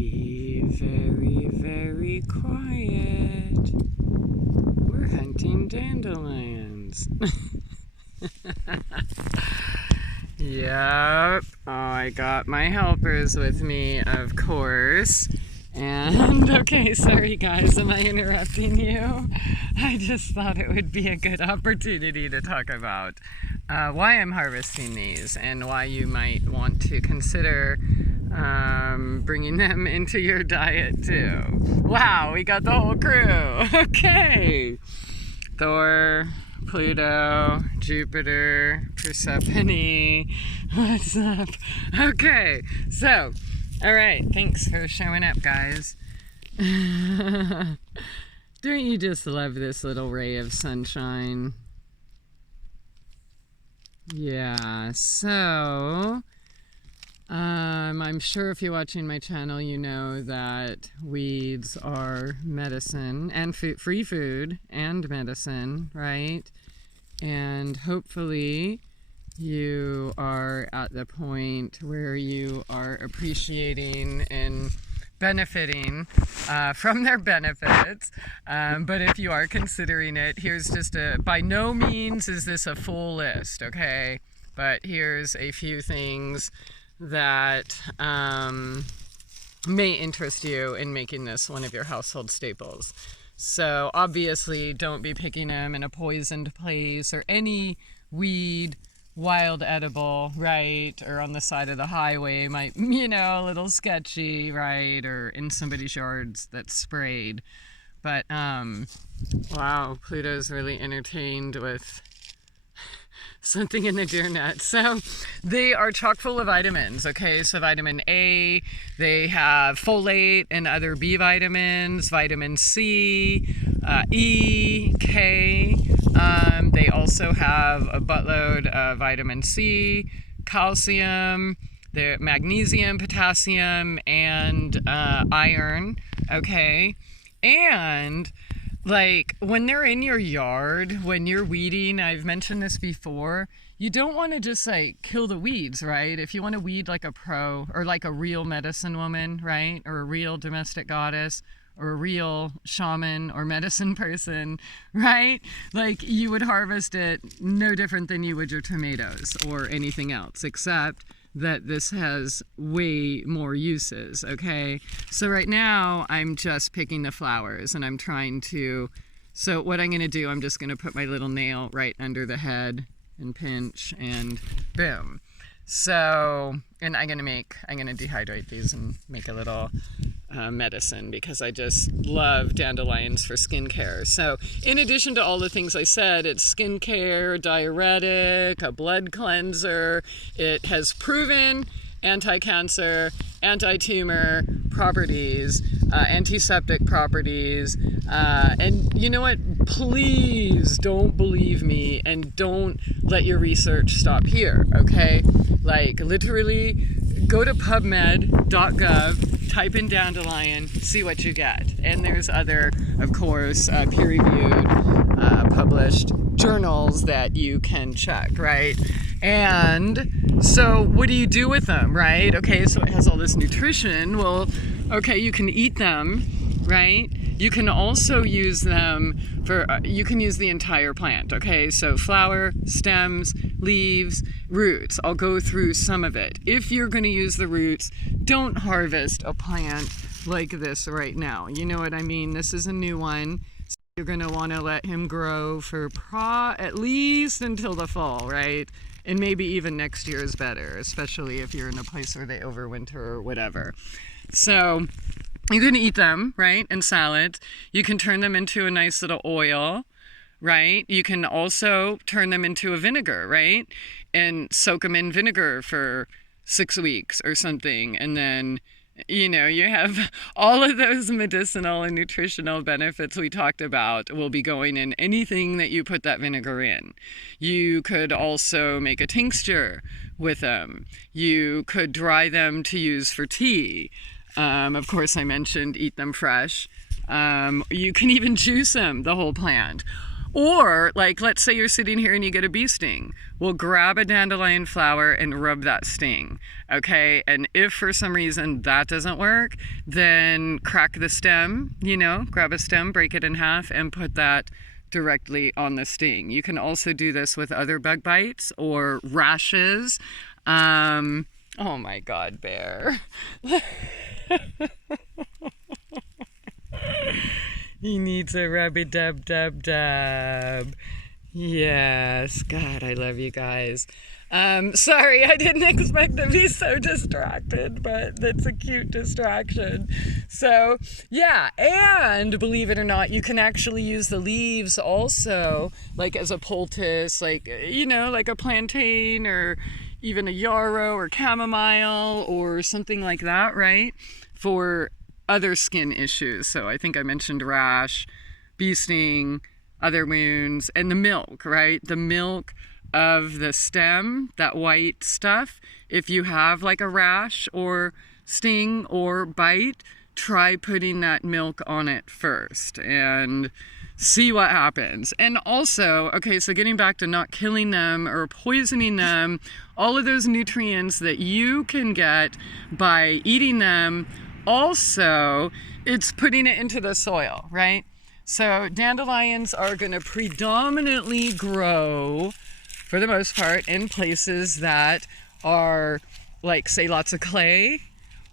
Be very, very quiet. We're hunting dandelions. Yep. Oh, I got my helpers with me, of course. And, okay, sorry guys, am I interrupting you? I just thought it would be a good opportunity to talk about why I'm harvesting these and why you might want to consider bringing them into your diet too. Wow, we got the whole crew. Okay. Thor, Pluto, Jupiter, Persephone. What's up? Okay, so, all right, thanks for showing up, guys. Don't you just love this little ray of sunshine? Yeah, so I'm sure if you're watching my channel, you know that weeds are medicine and free food and medicine, right? And hopefully you are at the point where you are appreciating and benefiting from their benefits. But if you are considering it, here's just by no means is this a full list, okay? But here's a few things that may interest you in making this one of your household staples. So obviously don't be picking them in a poisoned place or any weed, wild edible, right? Or on the side of the highway might, a little sketchy, right? Or in somebody's yards that's sprayed. But, wow, Pluto's really entertained with something in the deer net. So they are chock full of vitamins, okay? So vitamin A, they have folate and other B vitamins, vitamin C, E, K. They also have a buttload of vitamin C, calcium, the magnesium, potassium, and iron, okay? And like when they're in your yard, when you're weeding, I've mentioned this before, you don't want to just like kill the weeds, right? If you want to weed like a pro or like a real medicine woman, right? Or a real domestic goddess or a real shaman or medicine person, right? Like you would harvest it no different than you would your tomatoes or anything else, except that this has way more uses, okay? So right now I'm just picking the flowers and I'm trying to, so what I'm gonna do, I'm just gonna put my little nail right under the head and pinch and boom. So, and I'm gonna dehydrate these and make a little medicine because I just love dandelions for skincare. So in addition to all the things I said, it's skincare, diuretic, a blood cleanser. It has proven anti-cancer, anti-tumor properties, antiseptic properties. And you know what? Please don't believe me and don't let your research stop here, okay? Like literally go to pubmed.gov, type in dandelion, see what you get. And there's other, of course, peer-reviewed, published journals that you can check, right? And so what do you do with them, right? Okay, so it has all this nutrition. Well, okay, you can eat them, right? You can also use them for, you can use the entire plant, okay? So flower, stems, leaves, roots. I'll go through some of it. If you're going to use the roots, don't harvest a plant like this right now. You know what I mean? This is a new one. So you're going to want to let him grow for at least until the fall, right? And maybe even next year is better, especially if you're in a place where they overwinter or whatever. So you can eat them, right, in salads. You can turn them into a nice little oil, right? You can also turn them into a vinegar, right? And soak them in vinegar for 6 weeks or something. And then, you have all of those medicinal and nutritional benefits we talked about will be going in anything that you put that vinegar in. You could also make a tincture with them. You could dry them to use for tea. Of course, I mentioned eat them fresh. You can even juice them, the whole plant. Or, like, let's say you're sitting here and you get a bee sting. Well, grab a dandelion flower and rub that sting, okay? And if for some reason that doesn't work, then crack the stem, grab a stem, break it in half, and put that directly on the sting. You can also do this with other bug bites or rashes. Oh my God, Bear. He needs a rub-a-dub-dub-dub. Yes. God, I love you guys. Sorry, I didn't expect to be so distracted, but that's a cute distraction. So, yeah, and believe it or not, you can actually use the leaves also, like as a poultice, like, like a plantain or even a yarrow or chamomile or something like that, right? For other skin issues. So I think I mentioned rash, bee sting, other wounds, and the milk, right? The milk of the stem, that white stuff. If you have like a rash or sting or bite, try putting that milk on it first and see what happens. And also, okay, so getting back to not killing them or poisoning them, all of those nutrients that you can get by eating them, also, it's putting it into the soil, right? So dandelions are going to predominantly grow, for the most part, in places that are, like, say, lots of clay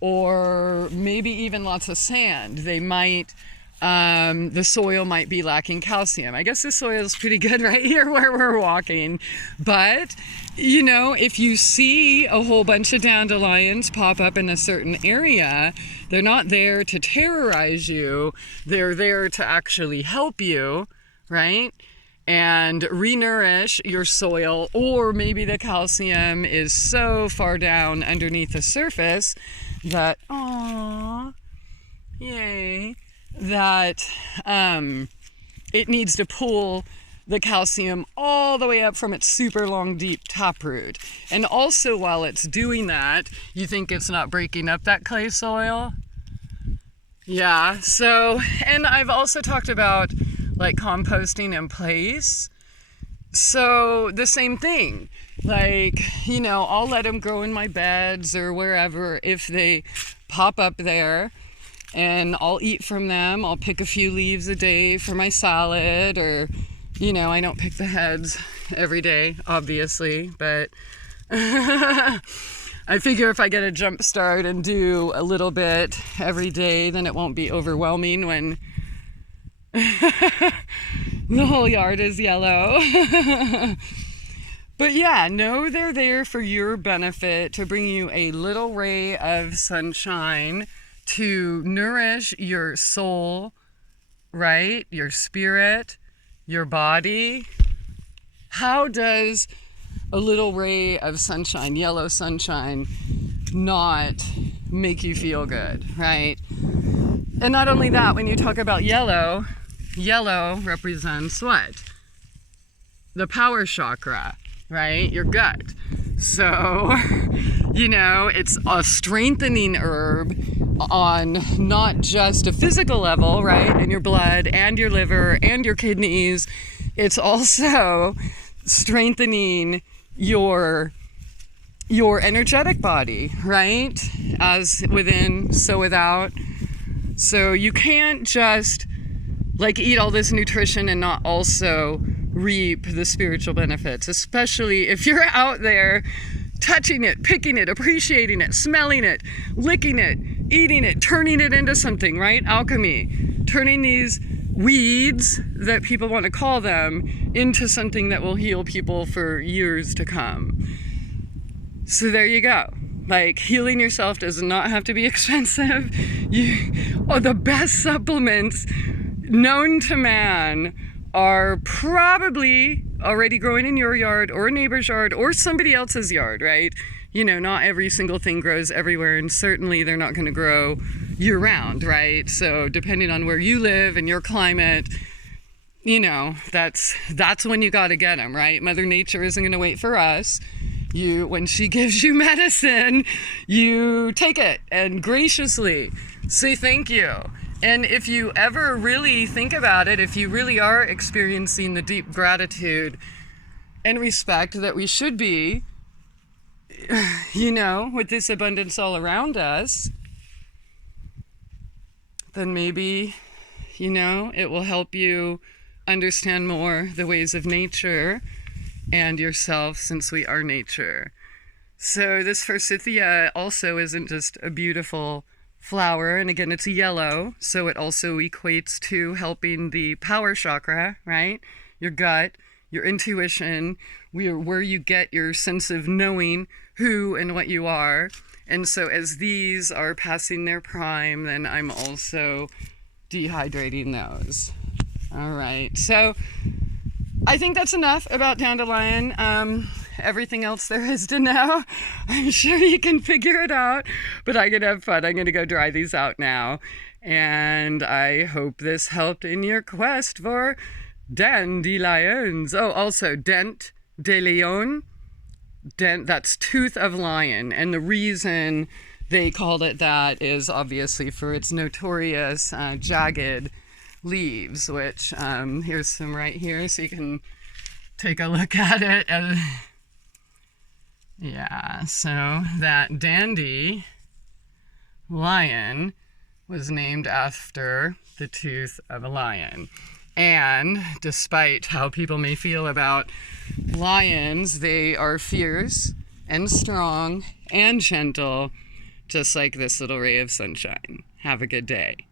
or maybe even lots of sand. They might, the soil might be lacking calcium. I guess the soil is pretty good right here where we're walking. But, if you see a whole bunch of dandelions pop up in a certain area, they're not there to terrorize you. They're there to actually help you, right? And re-nourish your soil, or maybe the calcium is so far down underneath the surface that, that it needs to pull the calcium all the way up from its super long, deep taproot. And also while it's doing that, you think it's not breaking up that clay soil? Yeah, so, and I've also talked about like composting in place. So the same thing, like, I'll let them grow in my beds or wherever if they pop up there, and I'll eat from them. I'll pick a few leaves a day for my salad, or, I don't pick the heads every day, obviously, but I figure if I get a jump start and do a little bit every day, then it won't be overwhelming when the whole yard is yellow. But yeah, know they're there for your benefit, to bring you a little ray of sunshine, to nourish your soul, right? Your spirit, your body. How does a little ray of sunshine, yellow sunshine, not make you feel good, right? And not only that, when you talk about yellow represents what? The power chakra, right? Your gut. So, it's a strengthening herb on not just a physical level, right? In your blood and your liver and your kidneys. It's also strengthening your energetic body, right? As within, so without. So you can't just eat all this nutrition and not also reap the spiritual benefits, especially if you're out there touching it, picking it, appreciating it, smelling it, licking it, eating it, turning it into something, right? Alchemy, turning these weeds, that people want to call them, into something that will heal people for years to come. So there you go. Healing yourself does not have to be expensive. The best supplements known to man are probably already growing in your yard or a neighbor's yard or somebody else's yard, right? Not every single thing grows everywhere, and certainly they're not going to grow year-round, right? So depending on where you live and your climate, that's when you got to get them, right? Mother Nature isn't going to wait for us. When she gives you medicine, you take it and graciously say thank you And if you ever really think about it, if you really are experiencing the deep gratitude and respect that we should be, with this abundance all around us, then maybe, it will help you understand more the ways of nature and yourself, since we are nature. So this forsythia also isn't just a beautiful flower, and again, it's yellow, so it also equates to helping the power chakra, right? Your gut, your intuition, where you get your sense of knowing who and what you are. And so as these are passing their prime, then I'm also dehydrating those. All right, so I think that's enough about dandelion. Everything else there is to know, I'm sure you can figure it out, but I can have fun. I'm going to go dry these out now, and I hope this helped in your quest for dandelions. Oh, also dent de leon, that's tooth of lion, and the reason they called it that is obviously for its notorious jagged leaves, which here's some right here, so you can take a look at it. Yeah, so that dandy lion was named after the tooth of a lion. And despite how people may feel about lions, they are fierce and strong and gentle, just like this little ray of sunshine. Have a good day.